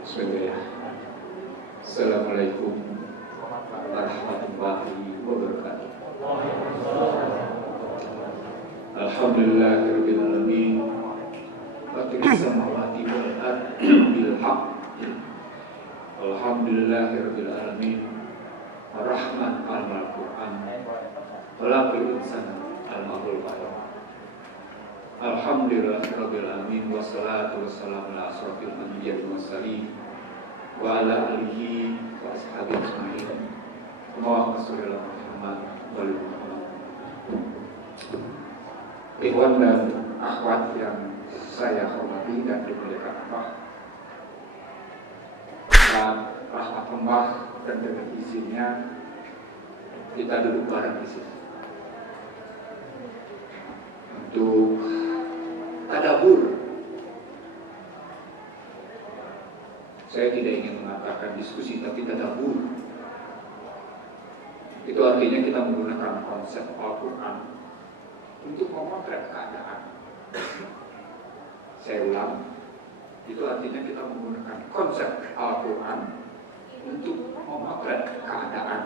Bismillah. Assalamualaikum warahmatullahi wabarakatuh. Alhamdulillahirabbil alamin. Fatiris samawati wal ardi bil haqq. Alhamdulillahirabbil alamin. Ar-Rahman al-Qur'an. Khalaqal insana al-mahul qalam. Alhamdulillahirabbil alamin wassalatu wassalamu ala asrofil anbiya'i wal mursalin wa ala alihi wa ashabihi ajma'in. Allahumma shalli ala Muhammad wa ali Muhammad. Ikhwan dan akhwat yang saya hormati dan dimuliakan Allah, dan rahmat Allah dan dengan izinnya kita duduk bareng di sini untuk tadabbur. Saya tidak ingin mengatakan diskusi, tapi tadabbur. Itu artinya kita menggunakan konsep Al-Quran untuk memotret keadaan. Saya ulang, itu artinya kita menggunakan konsep Al-Quran untuk memotret keadaan.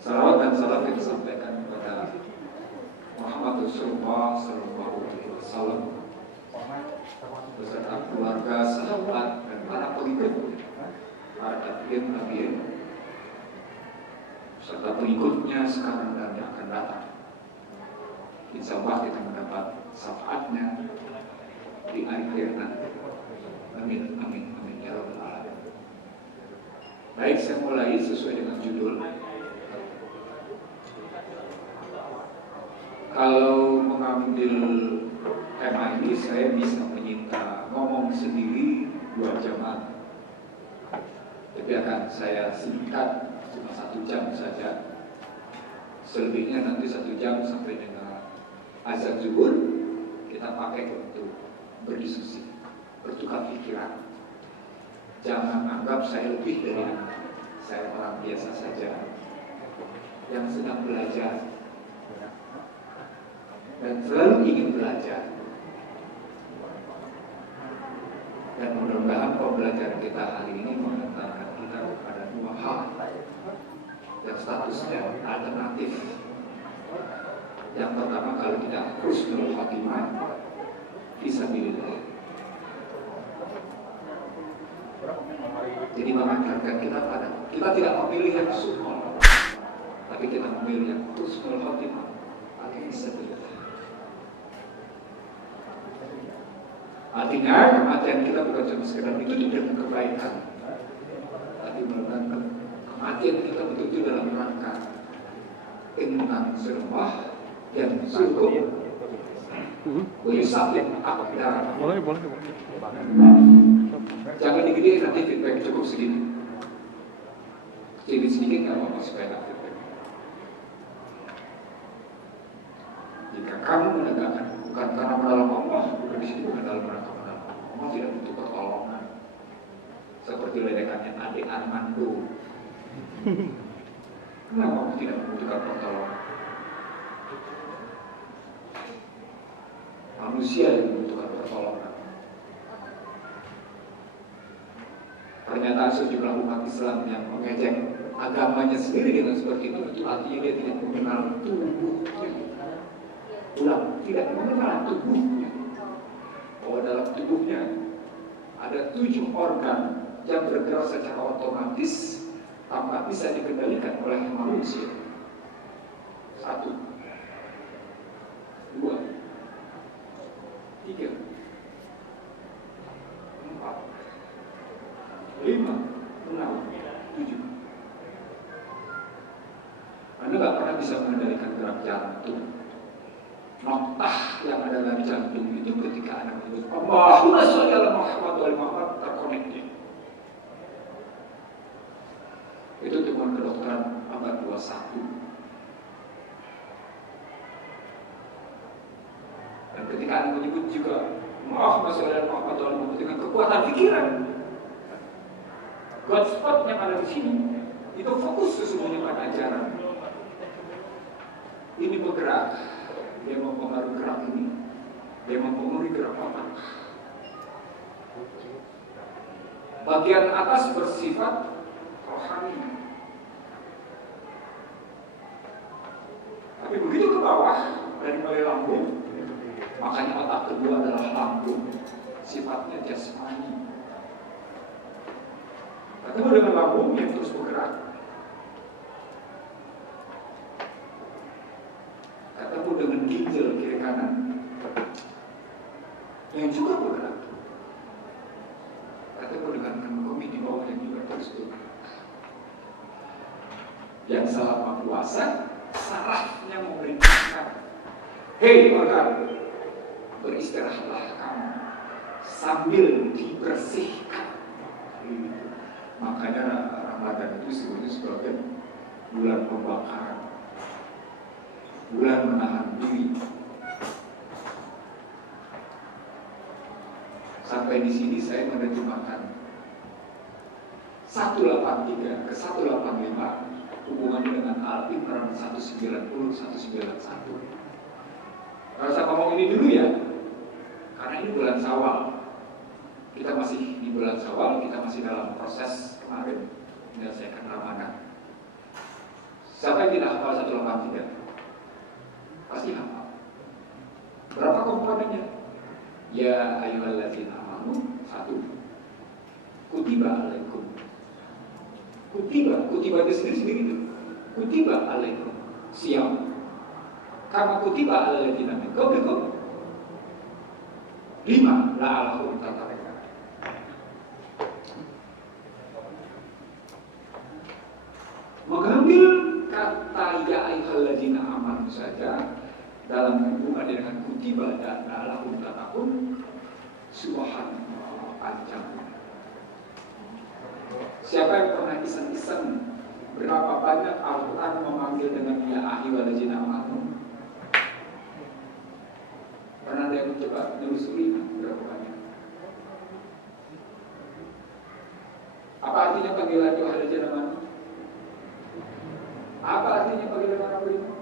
Salawat dan salam kita sampaikan kepada Muhammad Rasulullah Sallallahu Alaihi Wasallam beserta keluarga, sahabat, dan para pengikut, para tabi'in, serta pengikutnya sekarang dan yang akan datang. Insya Allah kita mendapat syafaatnya di akhir nanti. Amin, amin, amin ya rabbal alamin. Baik, saya mulai sesuai dengan judul. Kalau mengambil tema ini, saya bisa menyita ngomong sendiri 2 jam. Tapi akan saya singkat cuma 1 jam saja. Selebihnya nanti 1 jam sampai dengan azan zuhur kita pakai untuk berdiskusi, bertukar pikiran. Jangan anggap saya lebih dari Anda. Saya orang biasa saja yang sedang belajar dan selalu ingin belajar. Dan mudah-mudahan pembelajaran kita hari ini mengantarkan kita kepada 2 hal yang statusnya alternatif. Yang pertama, kalau tidak husnul khotimah, fisabilillah. Jadi mengantarkan kita pada, kita tidak memilih yang sunnah, tapi kita memilih yang husnul khotimah atau fisabilillah. Artinya kematian kita bukan cuma sekedar ditutup dengan kebaikan, tapi merupakan kematian kita betul-betul dalam rangka intan serumah yang sungguh uyusabit akda. Boleh. Jangan digedein, nanti feedback cukup segini. Sedikit nggak apa-apa supaya ada feedback. Jika kamu menegakkan bukan karena menolong Allah, bukan di sini bukan dalam rangka menolong Allah, tidak butuh pertolongan. Seperti ledekannya adik Armando. Kenapa kamu tidak membutuhkan pertolongan? Manusia yang membutuhkan pertolongan. Pernyataan sejumlah umat Islam yang mengejek agamanya sendiri dengan seperti itu artinya dia tidak mengenal tubuhnya. Ulang, tidak mengenal tubuhnya. Bahwa dalam tubuhnya ada 7 organ yang bergerak secara otomatis tanpa bisa dikendalikan oleh manusia. 1, 2, 3, 4, 5, 6, 7. Anda nggak pernah bisa mengendalikan gerak jantung. Noktah yang ada dalam jantung itu ketika Anda menyebut Allahumma sholli ala Muhammad wa ali Muhammad terkoneksi. Itu temuan kedokteran abad 21. Dan ketika Anda menyebut juga Allahumma sholli ala Muhammad wa ali Muhammad dengan kekuatan pikiran, God spot yang ada di sini Itu fokus sesungguhnya pada ajaran. Ini bergerak, dia mempengaruhi gerak ini, dia mempengaruhi gerak otak. Bagian atas bersifat rohani. Tapi begitu ke bawah, dari mulai lambung, makanya otak kedua adalah lambung, sifatnya jasmani. Ketemu dengan lambung yang terus bergerak, ketemu dengan ginjal kiri kanan yang juga bergerak, ketemu dengan kemih di bawah yang juga terus bergerak. Yang selama puasa sarafnya memerintahkan, hei organ, beristirahatlah kamu sambil dibersihkan. Makanya Ramadan itu sebetulnya sebagai bulan pembakaran, bulan menahan diri. Sampai di sini saya menerjemahkan 183 ke 185 hubungannya dengan Al-Imran 190 191. Kalau saya ngomong ini dulu ya, karena ini bulan Syawal. Kita masih di bulan Syawal, kita masih dalam proses kemarin menyelesaikan Ramadan. Siapa yang tidak hafal 183? Pasti hafal. Berapa komponennya? Ya ayyuhalladzina amanu, 1. Kutiba alaikum. Kutiba itu sendiri itu. Kutiba alaikum siyam. Kama kutiba alalladzina min qablikum. 5 la'allakum tattaqun. Mengambil kata ya ayyuhalladzina amanu saja dalam hubungan dengan kutiba dan la'allakum tattaqun, subhanallah panjangnya. Siapa yang pernah iseng-iseng berapa banyak Al-Quran memanggil dengan ya ayyuhalladzina amanu? Pernah ada yang mencoba menelusuri berapa banyak? Apa artinya panggilan ya ayyuhalladzina amanu? Apa artinya panggilan orang beriman?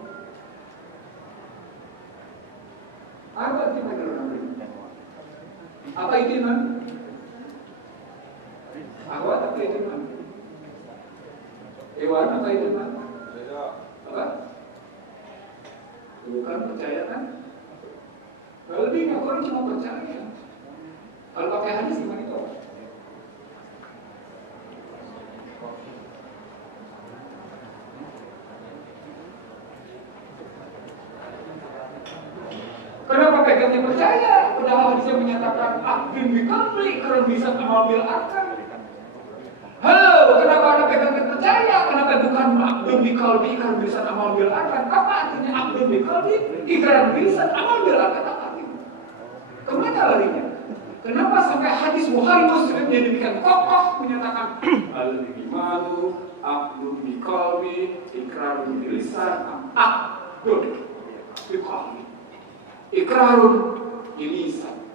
Apa artinya panggilan orang beriman? Apa itu iman? Ahwat apa itu iman? Hewan apa itu iman? Apa? Bukan percaya kan? Kalau lebih orang cuma percaya. Kalau pakai hadis gimana itu? Kenapa pegangnya percaya? Padahal hadisnya menyatakan abdin biqalbi kalau bisa amal bil arkan. Halo, kenapa ada pegangnya percaya? Kenapa bukan abdin biqalbi kalau bisa amal bil arkan? Apa artinya abdin biqalbi? Ikrar bisa amal bil arkan apa artinya? Kemana larinya? Kenapa sampai hadis Bukhari Muslim yang demikian kokoh menyatakan al-imanu abdun biqalbi ikrar bil lisan abdun biqalbi. Ikrarun bilisan,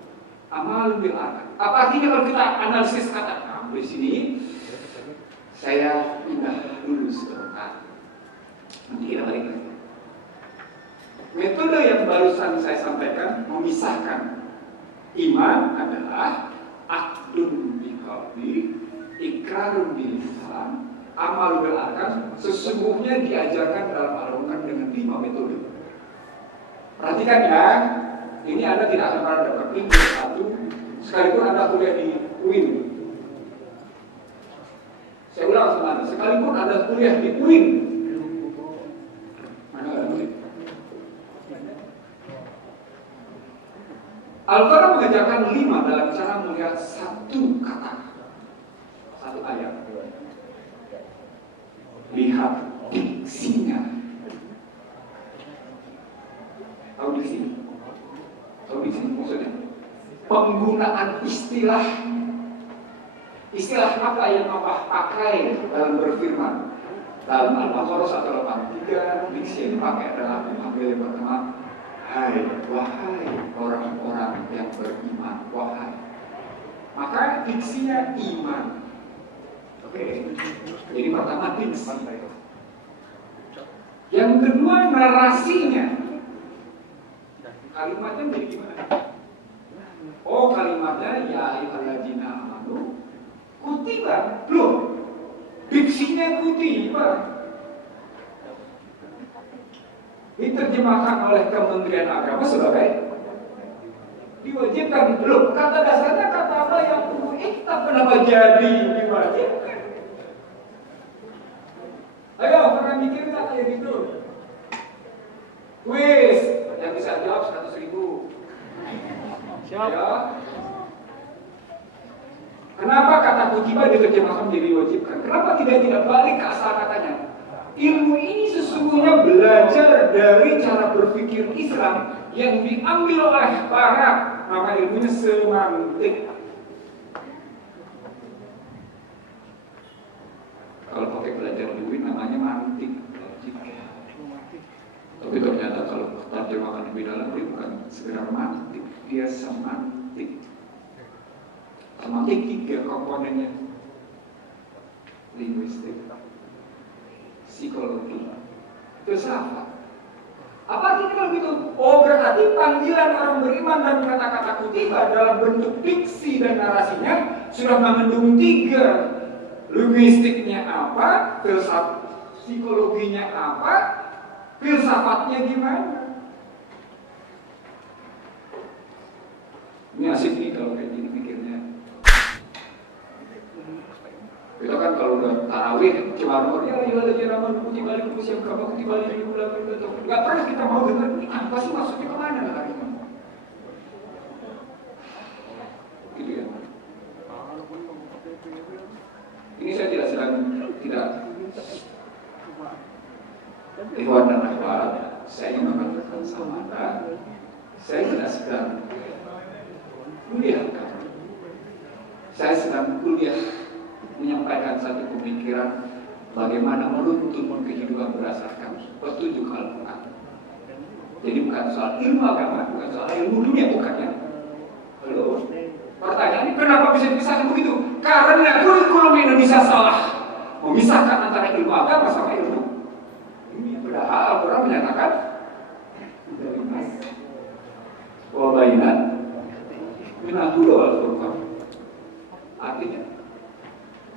amal bil arkan. Apa artinya kalau kita analisis kata? Nah, di sini saya pindah dulu sebentar. Nanti kita balik lagi. Metode yang barusan saya sampaikan memisahkan iman adalah aqdun biqalbi, ikrarun bilisan, amal bil arkan. Sesungguhnya diajarkan dalam Al-Quran dengan 5 metode. Perhatikan ya, ini Anda tidak akan pernah dapat ilmu satu, sekalipun Anda kuliah di UIN. Saya ulang sama Anda, sekalipun Anda kuliah di UIN. Mana ada UIN? Al-Quran mengajarkan 5 dalam cara melihat satu kata, satu ayat. Lihat diksinya. Audisi maksudnya penggunaan istilah apa yang Allah pakai dalam berfirman. Dalam Al-Baqarah 183 diksi yang dipakai adalah memanggil yang pertama, wahai orang-orang yang beriman, wahai. Maka diksinya iman. Oke. Jadi pertama diksi. Yang kedua narasinya. Kalimatnya jadi gimana? Oh, kalimatnya ya ayyuhalladzina amanu kutiba. Loh, diksinya kutiba. Diterjemahkan oleh Kementerian Agama sebagai diwajibkan. Loh, kata dasarnya kata apa yang kita kenapa jadi diwajibkan? Ayo, pernah mikir nggak kayak gitu? Kuis, yang bisa jawab 100.000. Siap. Ya. Kenapa kata kutiba diterjemahkan menjadi diwajibkan? Kenapa tidak balik ke asal katanya? Ilmu ini sesungguhnya belajar dari cara berpikir Islam yang diambil oleh Barat. Nama ilmunya semantik. Kalau pakai belajar duit namanya mantik. Tapi ternyata kalau terjemahkan lebih dalam dia bukan sekedar mantik, dia semantik. Semantik 3 komponennya: linguistik, psikologi, filsafat. Apa artinya kalau gitu? Oh, berarti panggilan orang beriman dan kata-kata kutiba dalam bentuk diksi dan narasinya sudah mengandung 3. Linguistiknya apa? Psikologinya apa? Filsafatnya gimana? Ini asik nih kalau kayak gini mikirnya. Kita kan kalau udah tarawih cuma ya ada jeraman putih balik musim kamu putih balik di bulan itu. Nggak pernah kita mau dengar ini apa sih maksudnya kemana hari ini? Gitu ya. Ini saya tidak Ikhwan dan akhwat, saya ingin mengatakan sama Anda, saya tidak sedang kuliah kamu. Saya sedang kuliah menyampaikan satu pemikiran bagaimana menuntun kehidupan berdasarkan petunjuk Al-Quran. Jadi bukan soal ilmu agama, bukan soal ilmu dunia, bukan ya. Halo, pertanyaannya kenapa bisa dipisahkan begitu? Karena kurikulum Indonesia salah memisahkan antara ilmu agama sama ilmu. Padahal Al-Quran menyatakan wabainat minahula wal-Quran. Artinya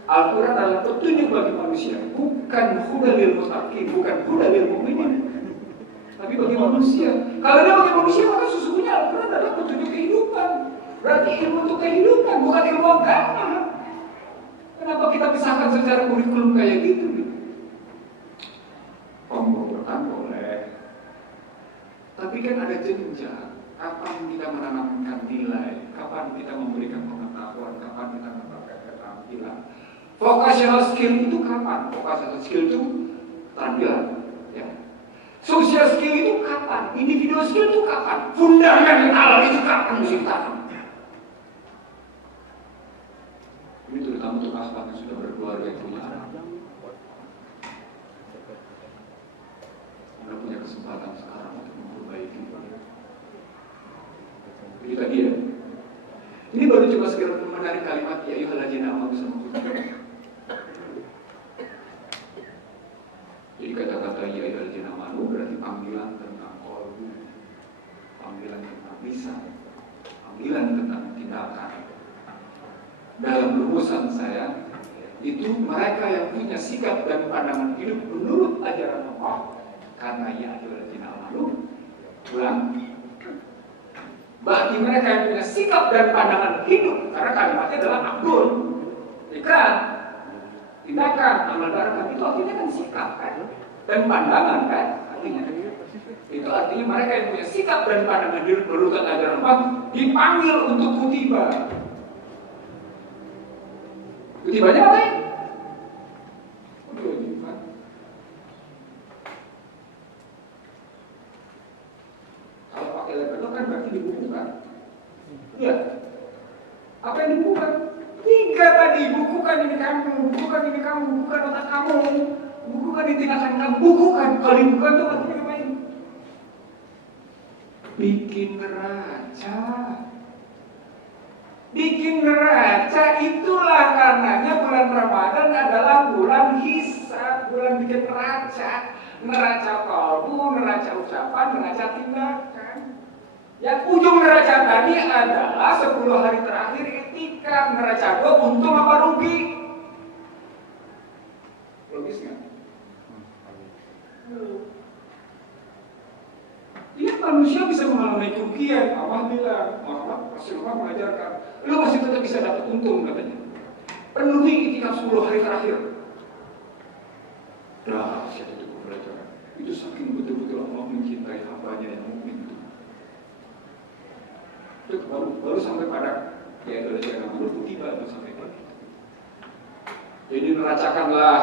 Al-Quran adalah petunjuk bagi manusia, bukan huda lil muttaqin, bukan huda lil mu'minin, tapi bagi manusia. Kalau dia bagi manusia, maka sesungguhnya Al-Quran adalah petunjuk kehidupan. Berarti ilmu untuk kehidupan, bukan ilmu agama. Kenapa kita pisahkan secara kurikulum kayak gitu? Pembobotan boleh, tapi kan ada jenjang. Kapan kita menanamkan nilai, kapan kita memberikan pengetahuan, kapan kita mendapatkan keterampilan. Vocational skill itu kapan? Vocational skill itu keterampilan, ya. Social skill itu kapan? Individual skill itu kapan? Fundamental itu kapan mesti ditanam? Ini terutama untuk akhwat yang sudah berkeluarga yang punya anak. Anda punya kesempatan sekarang untuk memperbaiki. Jadi tadi ya, ini baru cuma sekedar menarik kalimat ya ayyuhalladzina amanu sama kutiba. Jadi kata-kata ya ayyuhalladzina amanu berarti panggilan tentang qalbu, panggilan tentang lisan, panggilan tentang tindakan. Dalam rumusan saya, itu mereka yang punya sikap dan pandangan hidup menurut ajaran Allah. Karena ya ayyuhalladzina amanu, ulang. Bagi mereka yang punya sikap dan pandangan hidup, karena kalimatnya adalah abdul, ikrar, tindakan, amal barang, itu artinya kan sikap kan, dan pandangan kan, artinya. Itu artinya mereka yang punya sikap dan pandangan hidup menurut ajaran Allah dipanggil untuk kutiba. Kutibanya apa ya? Kalau pakai laptop kan berarti dibukukan. Iya. Apa yang dibukukan? 3 tadi, bukukan ini kamu, bukukan ini kamu, bukukan otak kamu, bukukan ini tindakan kamu, bukukan. Kalau dibukukan itu artinya ngapain? Bikin neraca. Bikin neraca, itulah karenanya bulan Ramadan Neraca kalbu, neraca ucapan, neraca tindakan. Yang ujung neraca tadi adalah 10 hari terakhir etika. Neraca 2 untung apa rugi? Logis nggak? Lihat manusia bisa mengalami kerugian. Allah bilang, Rasulullah mengajarkan, lu masih tetap bisa dapat untung katanya. Penuhi etika 10 hari terakhir. Dahsyat itu pelajaran. Itu saking betul-betul Allah mencintai hambanya yang mukmin itu. Itu baru sampai pada ya belajar baru tiba baru sampai pada. Jadi neracakanlah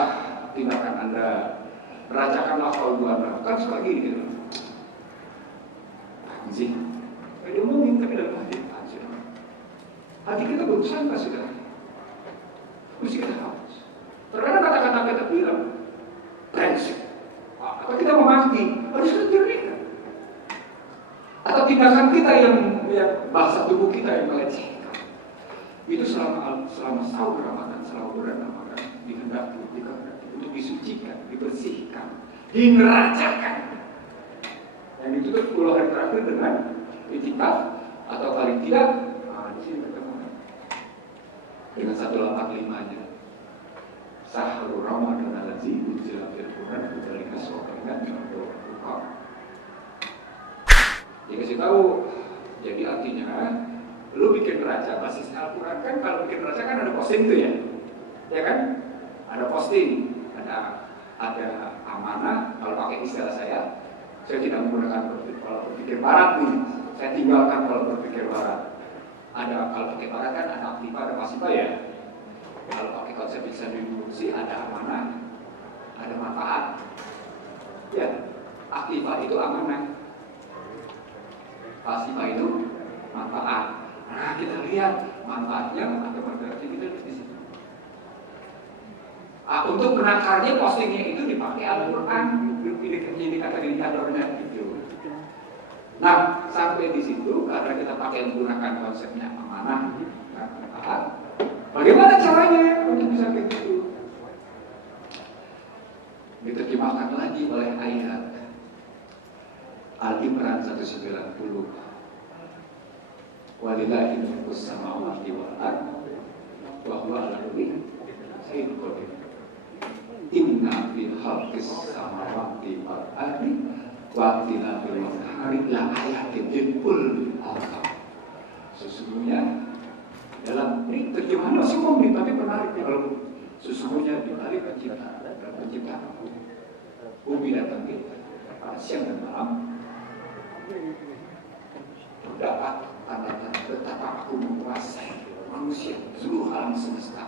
tindakan Anda, neracakanlah kalbu Anda. Kan suka gini gitu. Sih, dia ngomongin tapi dalam hati aja. Hati kita berusaha sudah. Mesti kita hapus. Terkadang kata-kata kita bilang, brengsek. Atau kita memaki, harus kita jernihkan. Atau tindakan kita yang bahasa tubuh kita yang melecehkan. Itu selama sahur Ramadan, selama bulan Ramadan dikehendaki untuk disucikan, dibersihkan, dineracakan. Yang itu 10 hari terakhir dengan itikaf atau paling tidak, di sini ketemu dengan 185-nya. Sahur Ramadan allazi unzila fil Qur'an dzalika sawabina min Allah. Dikasih tahu, jadi artinya lu bikin neraca basis Al-Quran kan, kalau bikin neraca kan ada posting tuh ya kan? Ada posting, ada amanah. Kalau pakai istilah saya tidak menggunakan kalau berpikir barat nih, saya tinggalkan kalau berpikir barat. Ada kalau pakai barat kan ada aktiva, ada pasifa ya. Kalau pakai konsep bisa distribusi ada amanah, ada manfaat. Ya, aktiva itu amanah, pasifa itu manfaat. Nah kita lihat manfaatnya atau berarti kita di situ. Untuk penakarnya postingnya itu dipakai Al-Quran. Ini kata indikatornya itu. Nah sampai di situ karena kita pakai menggunakan konsepnya amanah, bagaimana caranya untuk bisa begitu? Diterjemahkan lagi oleh ayat Al-Imran 190. Walillahi mulkus samawati wal ardh wa huwa ala kulli syai'in qadir. Inna fi khalqis samawati wal ardi wa ikhtilafil nahari la ayatin likulli albab. Sesungguhnya dalam ini terjemahan masih komplit tapi menarik kalau sesungguhnya di balik penciptaan dan penciptaan bumi dan langit pada siang dan malam terdapat tanda-tanda betapa aku menguasai manusia seluruh alam semesta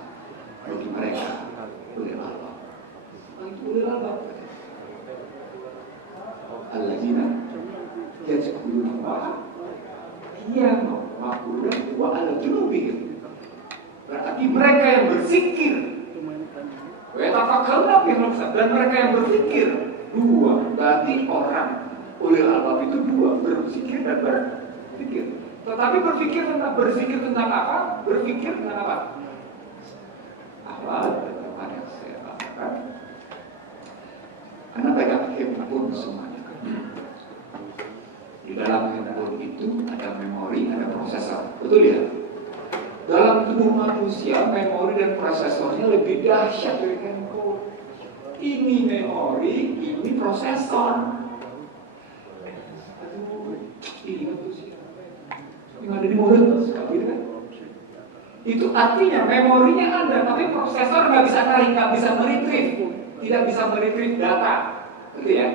bagi mereka oleh Allah. Itu boleh labak. Alladzina yaj'aluna Allah qiyaman wa qu'udan wa 'ala junubihim. Berarti mereka yang berzikir. Wa yatafakkaruna fi nafsihim, dan mereka yang berpikir. Dua, berarti orang ulil albab itu dua, berzikir dan berpikir. Tetapi berzikir tentang apa? Berpikir tentang apa? Awal teman yang saya katakan. Karena pegang handphone semuanya. Di dalam handphone itu ada memori, ada prosesor. Betul ya? Dalam tubuh manusia, memori dan prosesornya lebih dahsyat dari handphone. Ini memori, ini prosesor. Aduh, ini manusia. Yang ada di mulut, gitu kan? Itu artinya memorinya ada, tapi prosesor nggak bisa tarik, nggak bisa meretrieve. Tidak bisa meretrieve data, gitu ya?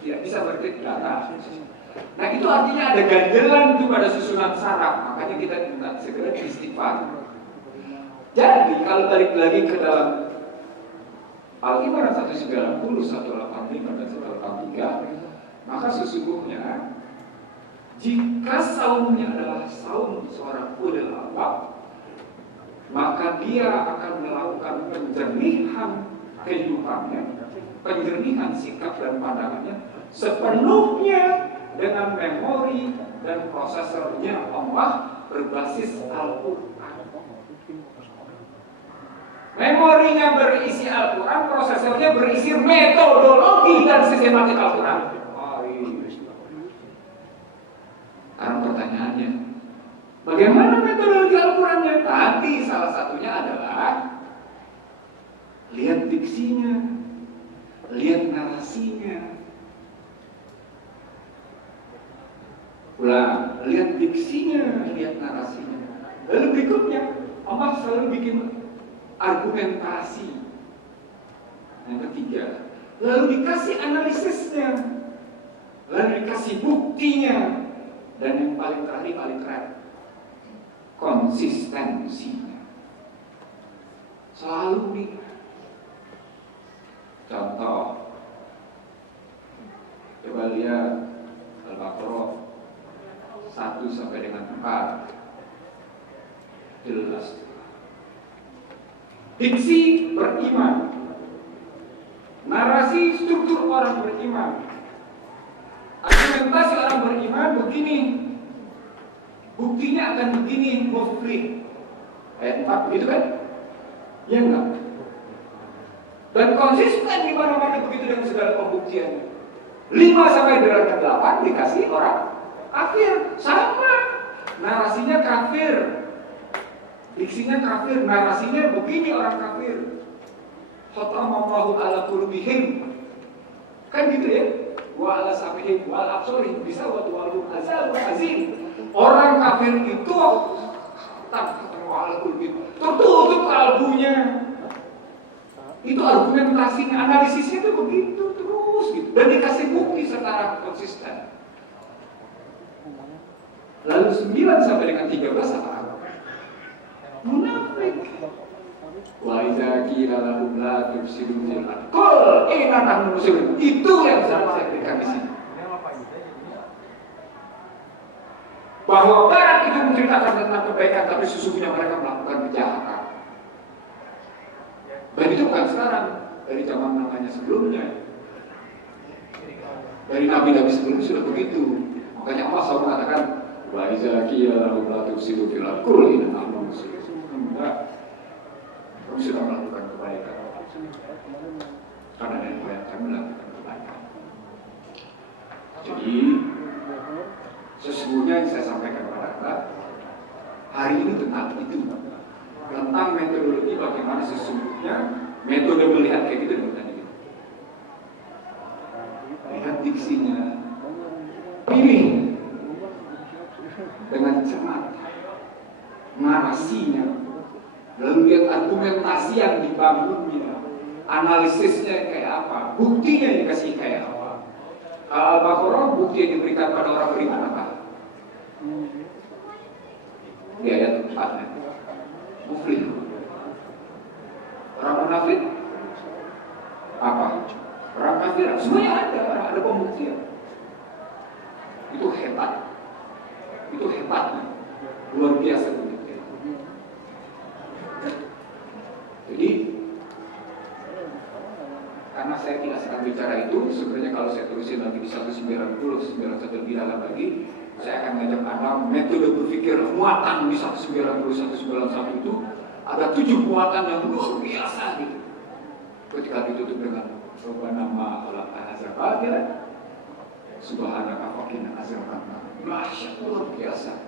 Tidak bisa meretrieve data. Nah itu artinya ada ganjelan itu pada susunan saraf. Makanya kita minta segera istighfar. Jadi kalau balik lagi ke dalam Al-Imran 190, 185 dan 183, maka sesungguhnya jika saumnya adalah saum seorang ulil albab, maka dia akan melakukan penjernihan kehidupannya, penjernihan sikap dan pandangannya sepenuhnya dengan memori dan prosesornya Allah berbasis Al-Quran. Memorinya berisi Al-Quran, prosesornya berisi metodologi dan sistematik Al-Quran. Sekarang pertanyaannya, bagaimana metodologi Al-Qurannya? Tadi salah satunya adalah lihat diksinya, lihat narasinya. Ulang, lihat diksinya, lihat narasinya. Lalu berikutnya, Allah selalu bikin argumentasi. Yang ketiga, lalu dikasih analisisnya, lalu dikasih buktinya, dan yang paling terakhir, paling keren, konsistensinya. Selalu nih. Contoh, coba lihat Al-Baqarah 1 sampai dengan 4. Jelas. Diksi beriman, narasi struktur orang beriman, argumentasi orang beriman begini, buktinya akan begini, muflih. Ayat 4 begitu kan? Ya enggak? Dan konsisten di mana-mana begitu dengan segala pembuktian. 5 sampai dengan 8 dikasih orang kafir, sama. Narasinya kafir, diksinya kafir, narasinya begini orang kafir. Khatamallahu ala qulubihim. Kan gitu ya? Wa ala samihim wa ala absarihim bisa wa tuwalum azab azim. Orang kafir itu wa ala qulubihim, tertutup kalbunya. Itu argumentasinya, analisisnya itu begitu terus gitu. Dan dikasih bukti secara konsisten. Lalu 9 sampai dengan 13 apa? Munafik. Wa idza qila lahum la tufsidu fil ardh qul inna nahnu muslimun. Itu yang saya berikan di sini. Bahwa Barat itu menceritakan tentang kebaikan, tapi sesungguhnya mereka melakukan kejahatan. Dan itu bukan sekarang, dari zaman namanya sebelumnya. Dari nabi-nabi sebelumnya sudah begitu. Makanya Allah selalu mengatakan, wa idza qila lahum la tufsidu fil ardh qul inna nahnu muslimun. Enggak. Kami sudah melakukan kebaikan. Karena nenek moyang kami melakukan kebaikan. Jadi sesungguhnya yang saya sampaikan kepada Anda hari ini tentang itu, tentang metodologi bagaimana sesungguhnya metode melihat kayak gitu dan tadi gitu. Lihat diksinya, pilih dengan cermat narasinya, lalu lihat argumentasi yang dibangunnya, analisisnya kayak apa, buktinya yang dikasih kayak apa. Al-Baqarah bukti yang diberikan pada orang beriman apa? Di ayat 4 muflih. Orang munafik apa? Orang kafir, semuanya ada pembuktian. Itu hebat. Itu hebatnya, luar biasa begitu. Jadi karena saya tidak sedang bicara itu, sebenarnya kalau saya terusin lagi di 190 lebih dalam lagi, saya akan ngajak Anda metode berpikir muatan di 190 itu ada 7 muatan yang luar biasa gitu. Ketika ditutup dengan nama Allah Azza Subhanaka faqina azabana. Masya luar biasa.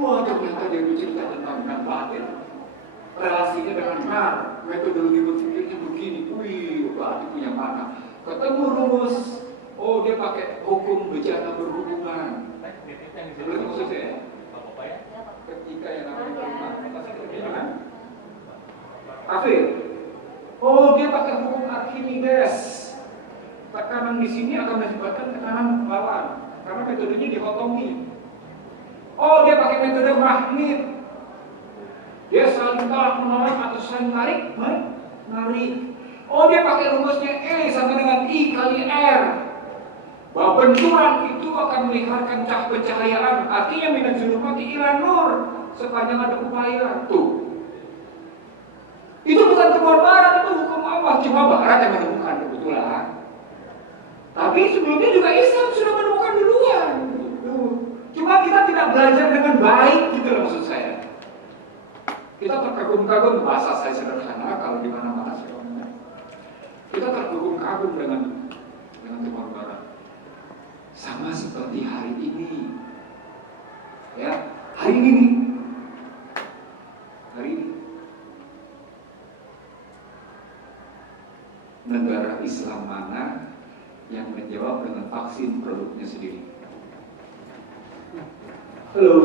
Wah, ternyata dia bercerita tentang batin. Relasinya dengan nar, metodologi berpikirnya begini. Wih, berarti punya mana? Ketemu rumus. Oh, dia pakai hukum bejana berhubungan. Berarti maksud saya, ketika yang namanya pasti kerjanya kan? Kafir. Oh, dia pakai hukum Archimedes. Tekanan di sini akan menyebabkan tekanan lawan karena metodenya dikotomi. Oh, dia pakai metode magnet. Dia saling tolak menolak atau saling tarik menarik. Oh, dia pakai rumusnya E sama dengan I kali R. Bahwa benturan itu akan melihatkan pencahayaan. Artinya minat zulumati ila nur sepanjang ada upaya. Tuh. Itu bukan temuan Barat, itu hukum Allah. Cuma Barat yang menemukan kebetulan. Tapi sebelumnya juga Islam sudah menemukan duluan. Cuma kita tidak belajar dengan baik gitu loh maksud saya. Kita terkagum-kagum bahasa saya sederhana kalau di mana negara Islam mana yang menjawab dengan vaksin produknya sendiri? Halo?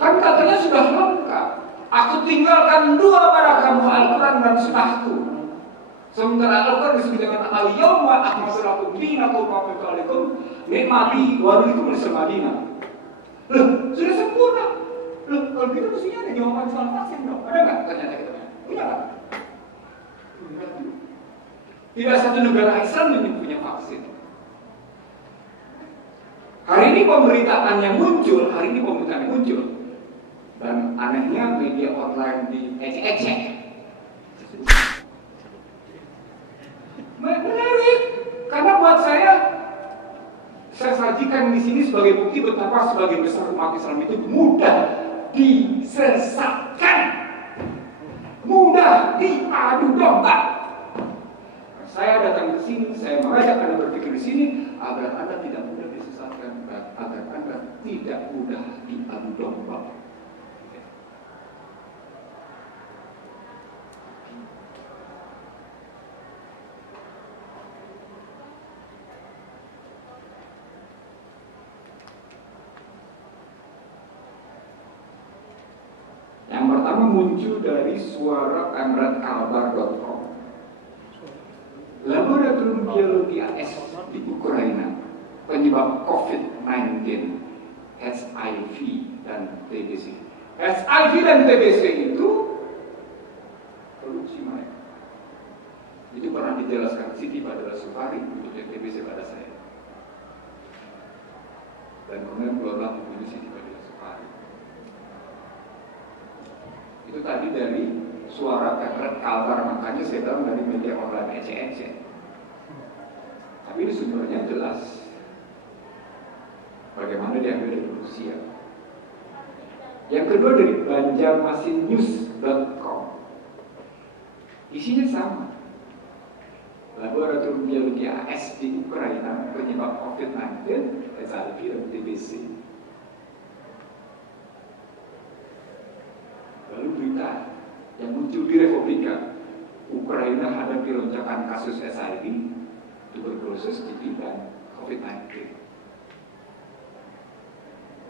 Kan katanya sudah lengkap. Aku tinggalkan dua pada kamu, Al-Quran dan Sunnahku. Sementara Al-Quran disebut dengan Al-Yawma akmaltu lakum dinakum wa raditu alaikum ni'mati wa raditu lakum Madinah. Loh, sudah sempurna. Loh, kalau gitu mestinya ada jawaban soal vaksin dong. Ada nggak? Ternyata kita punya nggak? Tidak satu negara Islam yang punya vaksin. Hari ini pemberitaannya muncul, dan anehnya media online di ecek-ecek. Menarik, karena buat saya sajikan di sini sebagai bukti betapa sebagian besar umat Islam itu mudah disesatkan, mudah diadu domba. Saya datang ke sini, saya mengajak Anda berpikir di sini agar Anda tidak mudah disesatkan, agar Anda tidak mudah diadu domba. Yang pertama muncul dari suara@kalbar.com. Laboratorium Biologi AS di Ukraina penyebab COVID-19, HIV dan TBC. HIV dan TBC itu produksi mereka. Itu pernah dijelaskan Siti pada Sufari untuk yang TBC pada saya. Dan kemudian keluarlah buku Siti pada Sufari. Itu tadi dari suara Kalbar, makanya saya bilang dari media online ecek-ecek. Tapi ini sumbernya jelas. Bagaimana diambil dari Rusia. Yang kedua dari banjarmasinnews.com. Isinya sama. Laboratorium Biologi AS di Ukraina penyebab COVID-19, HIV dan TBC. Lalu berita yang muncul di Republika, Ukraina hadapi lonjakan kasus HIV, tuberkulosis, TB dan COVID-19.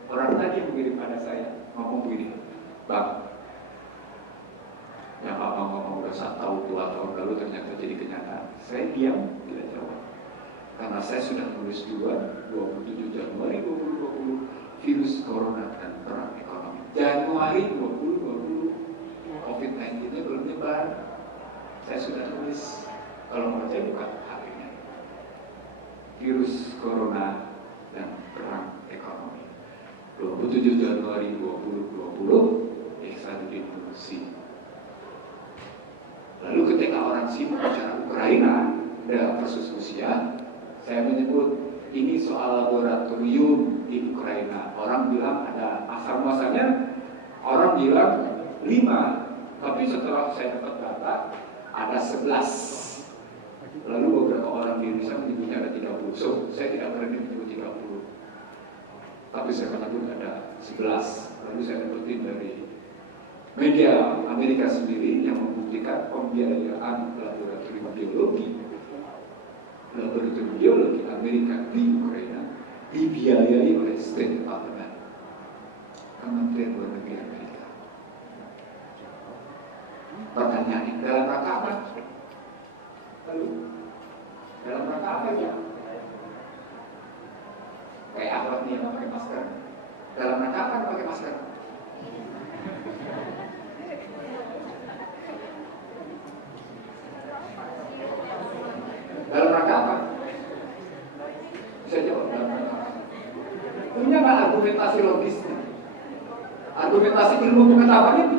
Orang tadi yang mengirim pada saya ngomong begini, Bang, yang Abang ngomong udah 1 tahun, 2 tahun lalu ternyata jadi kenyataan. Saya diam, tidak jawab. Karena saya sudah tulis 27 Januari 2020, virus corona dan perang ekonomi. Januari 2020, COVID-19-nya belum nyebar. Saya sudah tulis, kalau mau saya buka HP-nya. Virus corona dan perang ekonomi. 27 Januari 2020, Ihsanuddin Nursi. Lalu ketika orang sibuk bicara Ukraina versus Rusia, saya menyebut ini soal laboratorium di Ukraina. Orang bilang ada asal muasalnya, orang bilang 5. Tapi setelah saya dapat data, ada 11. Lalu beberapa orang di Indonesia menyebutnya ada 30. So, saya tidak berani menyebut 30. Tapi saya menyebut ada 11. Lalu saya dapetin dari media Amerika sendiri yang membuktikan pembiayaan laboratorium biologi Amerika di Ukraina dibiayai oleh State Department, Kementerian Luar Negeri Amerika. Pertanyaannya, dalam rangka apa? Lalu, dalam rangka apa ya? Kayak apa nih yang pakai masker? Dalam rangka apa pakai masker? Dalam rangka apa? Bisa jawab dalam rangka apa? Punya nggak argumentasi logisnya? Argumentasi ilmu pengetahuannya